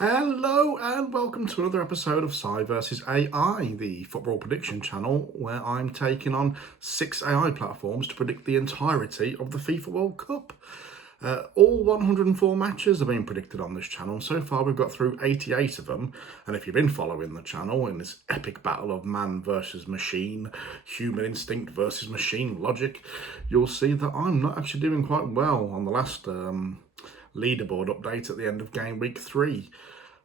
Hello and welcome to another episode of Si Vs A.I, the football prediction channel, where I'm taking on 6 AI platforms to predict the entirety of the FIFA World Cup. All 104 matches have been predicted on this channel. So far we've got through 88 of them, and if you've been following the channel in this epic battle of man versus machine, human instinct versus machine logic, you'll see that I'm not actually doing quite well on the last leaderboard update at the end of game week 3.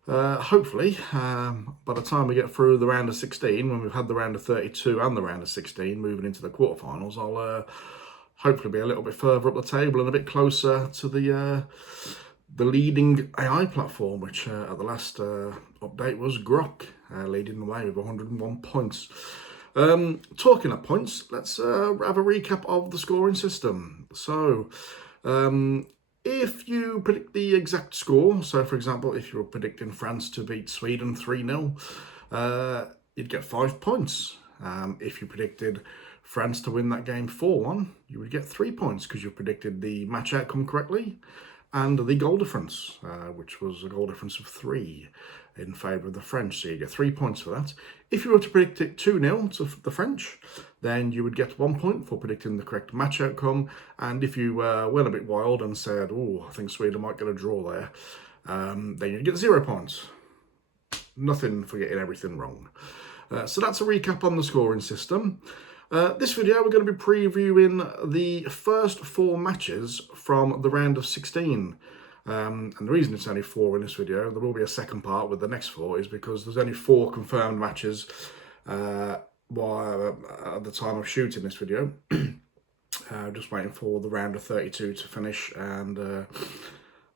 Hopefully, by the time we get through the round of 16, when we've had the round of 32 and the round of 16, moving into the quarterfinals, I'll hopefully be a little bit further up the table and a bit closer to the leading AI platform, which at the last update was Grok, leading the way with 101 points. Talking of points, let's have a recap of the scoring system. So, if you predict the exact score, so for example, if you were predicting France to beat Sweden 3-0, you'd get 5 points. If you predicted France to win that game 4-1, you would get 3 points because you predicted the match outcome correctly and the goal difference, which was a goal difference of 3 in favour of the French, so you get 3 points for that. If you were to predict it 2-0 to the French, then you would get 1 point for predicting the correct match outcome, and if you went a bit wild and said, oh, I think Sweden might get a draw there, then you'd get 0 points. Nothing for getting everything wrong. So that's a recap on the scoring system. This video, we're going to be previewing the first 4 matches from the round of 16. And the reason it's only 4 in this video, there will be a second part with the next 4, is because there's only 4 confirmed matches while at the time of shooting this video. Just waiting for the round of 32 to finish, and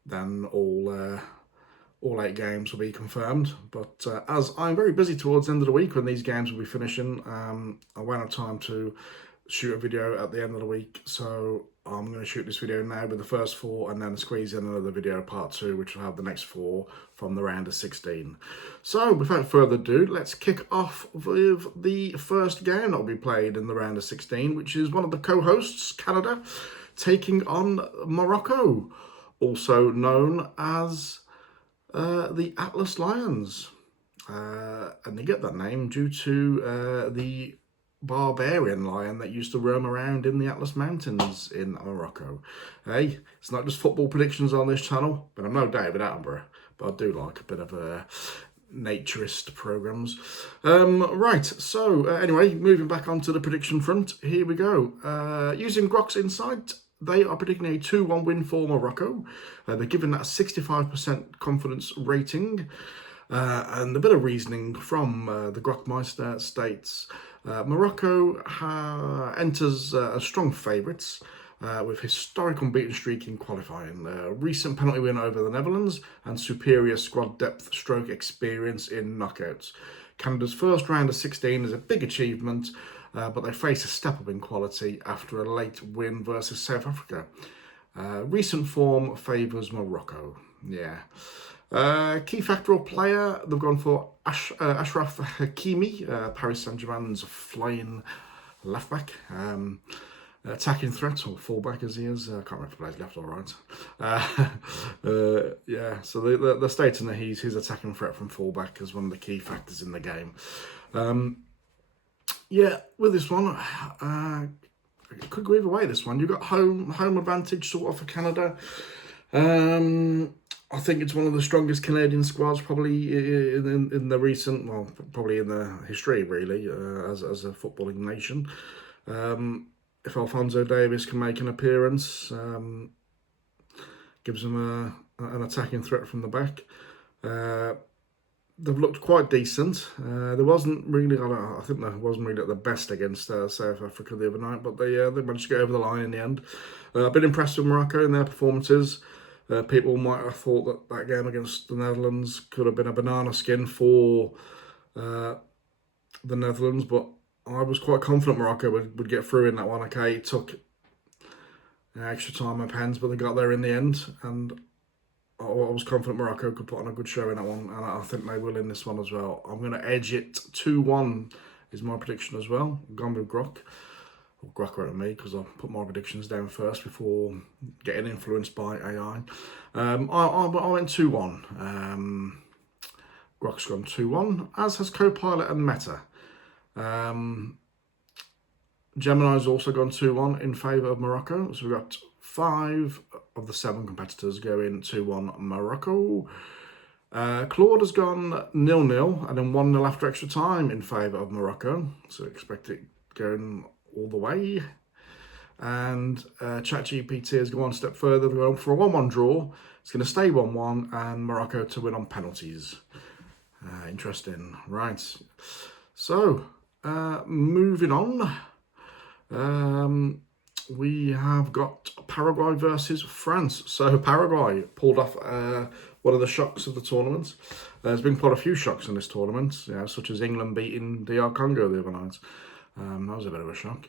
then all 8 games will be confirmed. But as I'm very busy towards the end of the week when these games will be finishing, I won't have time to shoot a video at the end of the week, so I'm going to shoot this video now with the first 4 and then squeeze in another video, part 2, which will have the next 4 from the round of 16. So without further ado, let's kick off with the first game that will be played in the round of 16, which is one of the co-hosts, Canada, taking on Morocco, also known as the Atlas Lions. And they get that name due to the barbarian lion that used to roam around in the Atlas Mountains in Morocco. Hey, it's not just football predictions on this channel, but I'm no David Attenborough, but I do like a bit of naturist programs. Right, so anyway, moving back onto the prediction front, here we go. Using Grok's insight, they are predicting a 2-1 win for Morocco. They're giving that a 65% confidence rating. And a bit of reasoning from the Grokmeister states Morocco enters as strong favourites with historic unbeaten streak in qualifying, recent penalty win over the Netherlands, and superior squad depth stroke experience in knockouts. Canada's first round of 16 is a big achievement, but they face a step up in quality after a late win versus South Africa. Recent form favours Morocco. Yeah. Key factorial player, they've gone for Ashraf Hakimi, Paris Saint-Germain's flying left back. Attacking threat, or fullback as he is. I can't remember if he plays left or right. Yeah, so they're stating that he's attacking threat from fullback as one of the key factors in the game. Yeah, with this one, it could go either way. This one, you've got home advantage sort of for Canada. I think it's one of the strongest Canadian squads probably in the recent, well, probably in the history really, as a footballing nation. If Alphonso Davies can make an appearance, gives them an attacking threat from the back. They've looked quite decent. There wasn't really, I think there wasn't really at the best against South Africa the other night, but they managed to get over the line in the end. I've been impressed with Morocco in their performances. People might have thought that game against the Netherlands could have been a banana skin for the Netherlands, but I was quite confident Morocco would get through in that one. Okay, it took extra time and pens, but they got there in the end, and I was confident Morocco could put on a good show in that one, and I think they will in this one as well. I'm going to edge it 2-1 is my prediction as well. I'm gone with Grok. Or Grok wrote me because I put my predictions down first before getting influenced by AI. I went 2-1. Grok's gone 2-1, as has Copilot and Meta. Gemini's also gone 2-1 in favour of Morocco. So we've got 5 of the 7 competitors going 2-1 Morocco. Claude has gone 0-0 and then 1-0 after extra time in favour of Morocco. So expect it going all the way. And ChatGPT has gone one step further. They're going for a 1-1 draw. It's going to stay 1-1 and Morocco to win on penalties. Interesting. Right. So, moving on. We have got Paraguay versus France. So Paraguay pulled off one of the shocks of the tournament. There's been quite a few shocks in this tournament, such as England beating DR Congo the other night. That was a bit of a shock.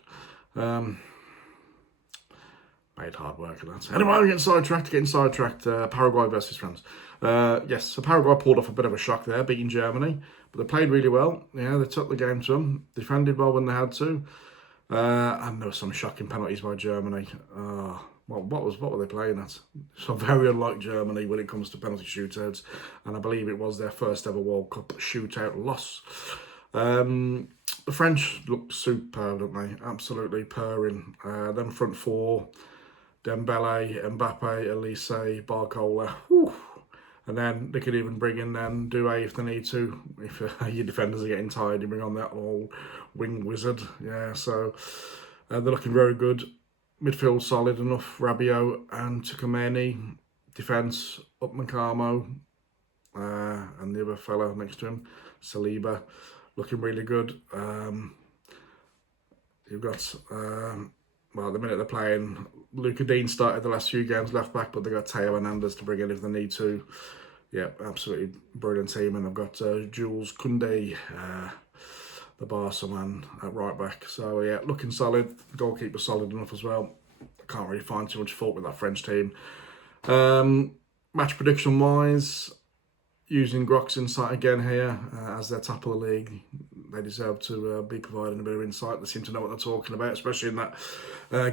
Made hard work of that. Anyway, getting sidetracked. Paraguay versus France. Yes, so Paraguay pulled off a bit of a shock there, beating Germany. But they played really well. Yeah, they took the game to them. Defended well when they had to. And there were some shocking penalties by Germany. What were they playing at? So very unlike Germany when it comes to penalty shootouts. And I believe it was their first ever World Cup shootout loss. The French looked superb, didn't they? Absolutely purring. Them front four, Dembele, Mbappe, Elise, Barcola. Whew. And then they could even bring in Doué if they need to. If your defenders are getting tired, you bring on that old wing wizard. Yeah, so they're looking very good. Midfield solid enough. Rabiot and Tchouaméni. Defence, Upamecano. And the other fella next to him, Saliba, looking really good. You've got, well, at the minute they're playing, Luca Dean started the last few games left back, but they've got Teo Hernandez to bring in if they need to. Yeah, absolutely brilliant team. And I've got Jules Koundé, the Barca man, at right back. So, yeah, looking solid. Goalkeeper solid enough as well. I can't really find too much fault with that French team. Match prediction-wise, using Grok's insight again here, as they're top of the league. They deserve to be providing a bit of insight. They seem to know what they're talking about, especially in that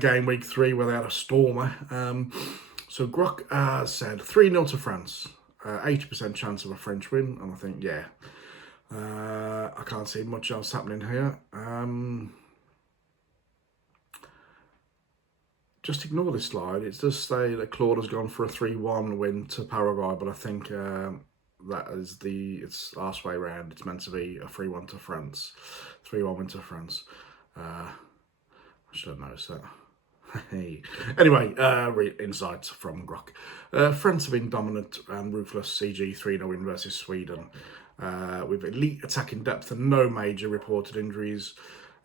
game week 3 where they had a stormer. So Grok said 3-0 to France. 80% chance of a French win. And I think, yeah, I can't see much else happening here. Just ignore this slide. It does say that Claude has gone for a 3-1 win to Paraguay, but I think that is it's last way round. It's meant to be a 3-1 to France. 3-1 win to France. I should have noticed that. Anyway, insights from Grok. France have been dominant and ruthless. CG 3-0 win versus Sweden. With elite attacking depth and no major reported injuries.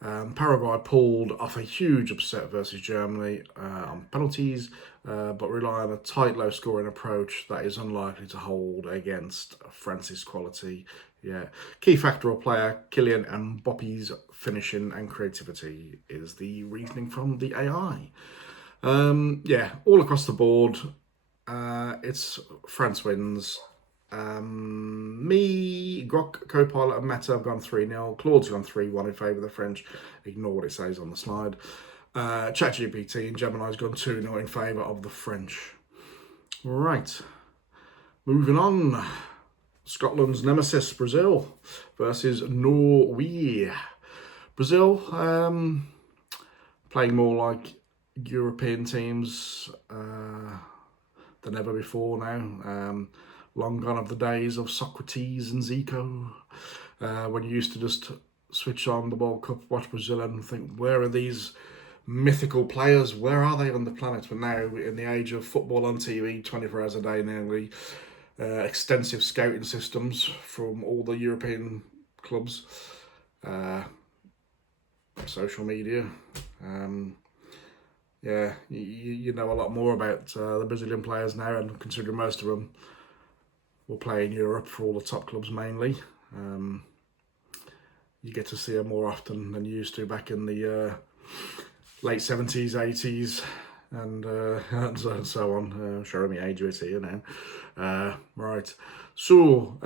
Paraguay pulled off a huge upset versus Germany on penalties, but rely on a tight, low-scoring approach that is unlikely to hold against France's quality. Yeah, key factor of player Kylian Mbappe's finishing and creativity is the reasoning from the AI. Yeah, all across the board, it's France wins. Me, Grok, Copilot and Meta have gone 3-0. Claude's gone 3-1 in favour of the French. Ignore what it says on the slide. ChatGPT and Gemini's gone 2-0 in favour of the French. Right. Moving on. Scotland's nemesis, Brazil, versus Norway. Brazil, playing more like European teams than ever before now. Long gone of the days of Socrates and Zico, when you used to just switch on the World Cup, watch Brazil and think, where are these mythical players? Where are they on the planet? But now, in the age of football on TV, 24 hours a day, nearly, extensive scouting systems from all the European clubs, social media, yeah, you know a lot more about the Brazilian players now, and considering most of them will play in Europe for all the top clubs mainly. You get to see them more often than you used to back in the late 70s, 80s, and so on. Showing me age with here now. Right. So,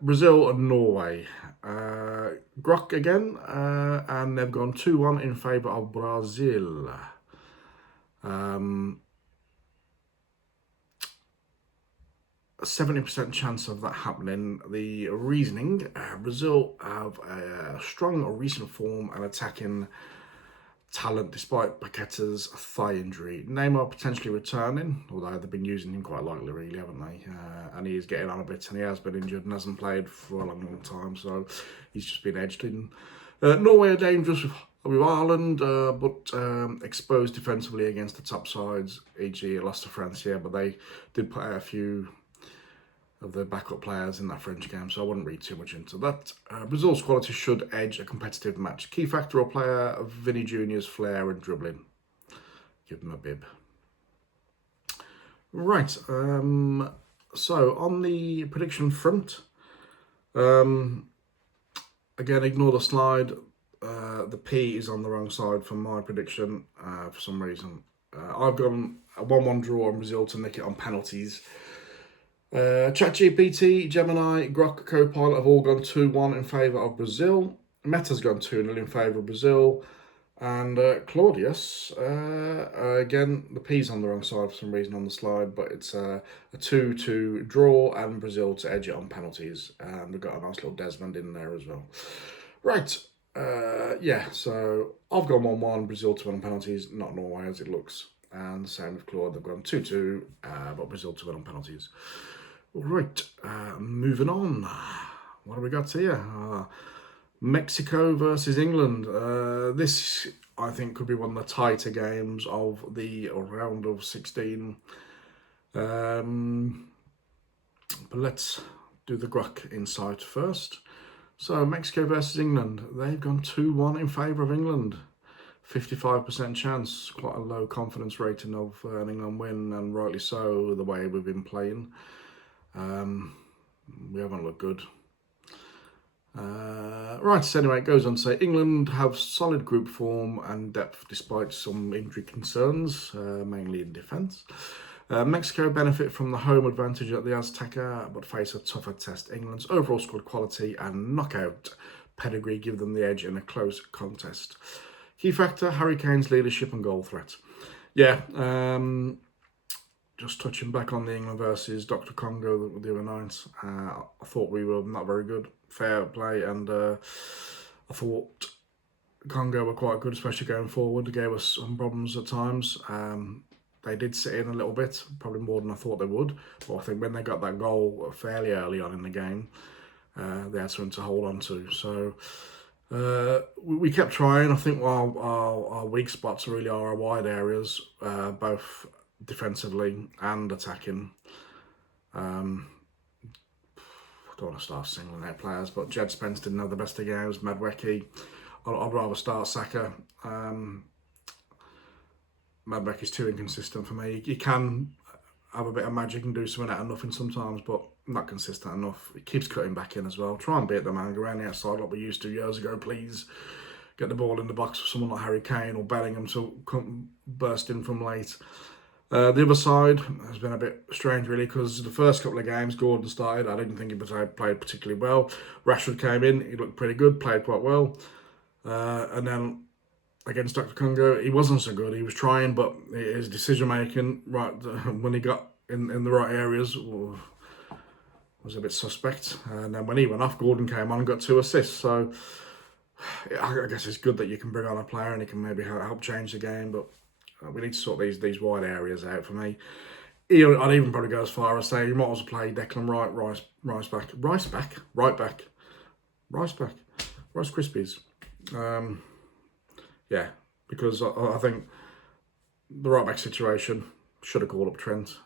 Brazil and Norway. Grok again, and they've gone 2-1 in favour of Brazil. 70% chance of that happening. The reasoning, Brazil have a strong recent form and attacking talent despite Paqueta's thigh injury. Neymar potentially returning, although they've been using him quite lightly, really, haven't they? And he is getting on a bit, and he has been injured and hasn't played for a long time, so he's just been edged in. Norway are dangerous with Ireland, but exposed defensively against the top sides, e.g. lost to France here, but they did put out a few of the backup players in that French game, so I wouldn't read too much into that. Brazil's quality should edge a competitive match. Key factor or player, Vinny Jr.'s flair and dribbling. Give them a bib. Right, so on the prediction front, again, ignore the slide. The P is on the wrong side for my prediction for some reason. I've gone a 1-1 draw on Brazil to nick it on penalties. ChatGPT, Gemini, Grok, Copilot have all gone 2-1 in favour of Brazil. Meta's gone 2-0 in favour of Brazil. And Claudius, again, the P's on the wrong side for some reason on the slide, but it's a 2-2 draw and Brazil to edge it on penalties. And we've got a nice little Desmond in there as well. Right, yeah, so I've gone 1-1, Brazil to win on penalties, not Norway as it looks. And same with Claude, they've gone 2-2, but Brazil to win on penalties. Right, moving on. What have we got here? Mexico versus England. This, I think, could be one of the tighter games of the round of 16. But let's do the Grok insight first. So, Mexico versus England. They've gone 2-1 in favour of England. 55% chance. Quite a low confidence rating of an England win, and rightly so, the way we've been playing. We haven't looked good. Right, so anyway, it goes on to say England have solid group form and depth despite some injury concerns, mainly in defence. Mexico benefit from the home advantage at the Azteca, but face a tougher test. England's overall squad quality and knockout pedigree give them the edge in a close contest. Key factor, Harry Kane's leadership and goal threat. Yeah, just touching back on the England versus Dr. Congo the other night, I thought we were not very good, fair play, and I thought Congo were quite good, especially going forward. They gave us some problems at times. They did sit in a little bit, probably more than I thought they would, but I think when they got that goal fairly early on in the game, they had something to hold on to. So we kept trying. I think while our weak spots really are our wide areas, both defensively and attacking. I don't want to start singling out players, but Jed Spence didn't have the best of games. Madwecki, I'd rather start Saka. Madwecki's too inconsistent for me. He can have a bit of magic and do something out of nothing sometimes, but not consistent enough. He keeps cutting back in as well. Try and beat the man around the outside like we used to years ago, please. Get the ball in the box for someone like Harry Kane or Bellingham to come burst in from late. The other side has been a bit strange, really, because the first couple of games Gordon started. I didn't think he played particularly well. Rashford came in, he looked pretty good, played quite well. And then against Dr. Congo, he wasn't so good. He was trying, but his decision-making, right when he got in the right areas, was a bit suspect. And then when he went off, Gordon came on and got 2 assists. So I guess it's good that you can bring on a player and he can maybe help change the game, but we need to sort these wide areas out for me. I'd even probably go as far as saying you might as well play Declan Wright, Rice Krispies. Yeah, because I think the right back situation should have called up Trent.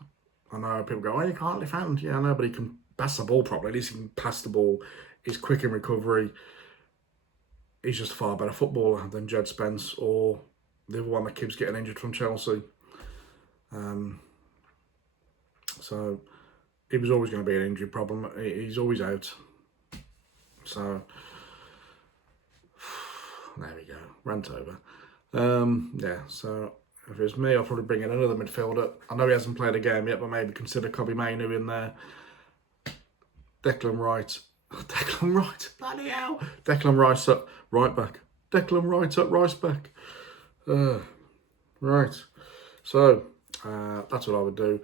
I know people go, oh, you can't defend. Yeah, I know, but he can pass the ball properly. At least he can pass the ball. He's quick in recovery. He's just a far better footballer than Jed Spence or the other one that keeps getting injured from Chelsea. So it was always going to be an injury problem. He's always out. So there we go. Rant over. Yeah, so if it was me, I'd probably bring in another midfielder. I know he hasn't played a game yet, but maybe consider Kobe Mainu in there. Declan Wright. Bloody hell. Declan Rice up right back. Declan Wright up Rice back. Right. So, that's what I would do.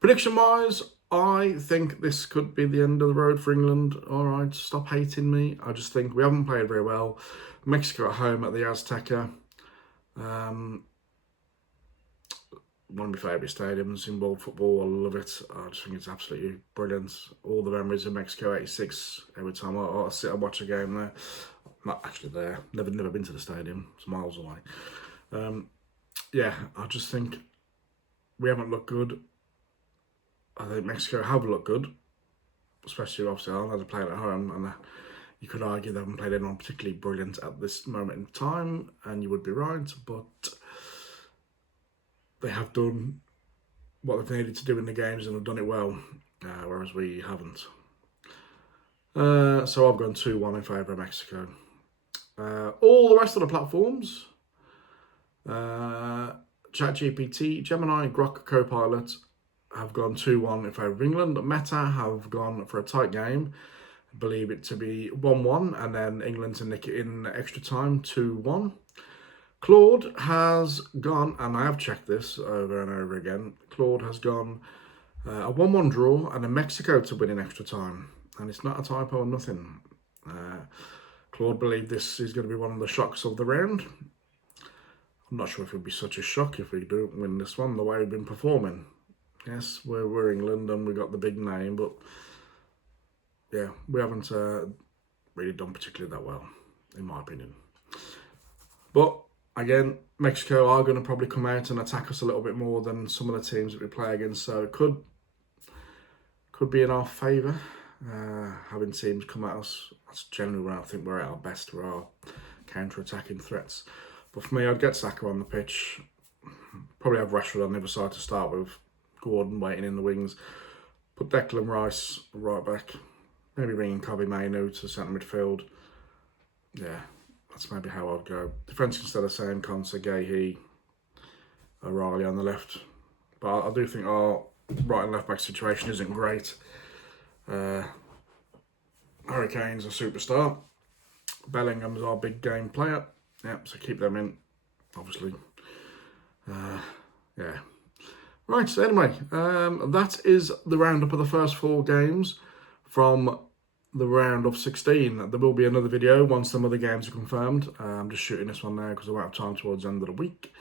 Prediction-wise, I think this could be the end of the road for England. All right, stop hating me. I just think we haven't played very well. Mexico at home at the Azteca. One of my favourite stadiums in world football. I love it. I just think it's absolutely brilliant. All the memories of Mexico '86. Every time I sit and watch a game there. Not actually there. Never been to the stadium. It's miles away. Yeah, I just think we haven't looked good. I think Mexico have looked good, especially obviously Ireland are playing at home, and you could argue they haven't played anyone particularly brilliant at this moment in time, and you would be right, but they have done what they've needed to do in the games and have done it well, whereas we haven't. So I've gone 2-1 in favour of Mexico. All the rest of the platforms, ChatGPT, Gemini, Grok, Copilot, have gone 2-1 in favour of England. Meta have gone for a tight game. I believe it to be 1-1, and then England to nick it in extra time, 2-1. Claude has gone, and I have checked this over and over again, Claude has gone a 1-1 draw and a Mexico to win in extra time. And it's not a typo or nothing. Claude believed this is going to be one of the shocks of the round. I'm not sure if it would be such a shock if we don't win this one, the way we've been performing. Yes, we're England and we got the big name, but yeah, we haven't really done particularly that well, in my opinion. But again, Mexico are going to probably come out and attack us a little bit more than some of the teams that we play against, so it could be in our favour, having teams come at us. That's generally when I think we're at our best for our counter-attacking threats. But for me, I'd get Saka on the pitch, probably have Rashford on the other side to start with, Gordon waiting in the wings, put Declan Rice right back, maybe bringing Kobe Mainoo to centre midfield. Yeah, that's maybe how I'd go. Defence instead of saying Konsa, Gahey, O'Reilly on the left. But I do think our right and left back situation isn't great. Harry Kane's a superstar. Bellingham's our big game player. Yep, so keep them in, obviously. Yeah. Right, so anyway, that is the roundup of the first 4 games from the round of 16. There will be another video once some other games are confirmed. I'm just shooting this one now because I won't have time towards the end of the week.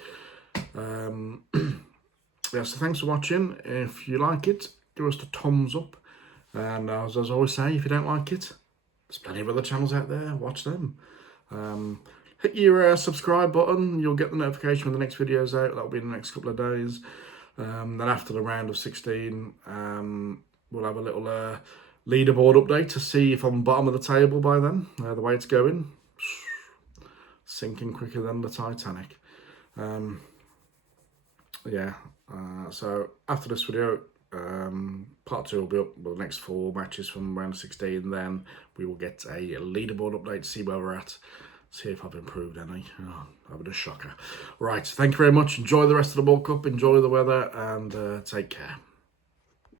Yeah, so thanks for watching. If you like it, give us a thumbs up. And as I always say, if you don't like it, there's plenty of other channels out there. Watch them. Hit your subscribe button. You'll get the notification when the next video's out. That'll be in the next couple of days. Then after the round of 16, we'll have a little leaderboard update to see if I'm bottom of the table by then. The way it's going, sinking quicker than the Titanic. Yeah, so after this video, part 2 will be up with the next 4 matches from round 16. Then we will get a leaderboard update to see where we're at. See if I've improved any. Oh, having a shocker. Right, thank you very much. Enjoy the rest of the World Cup. Enjoy the weather and take care.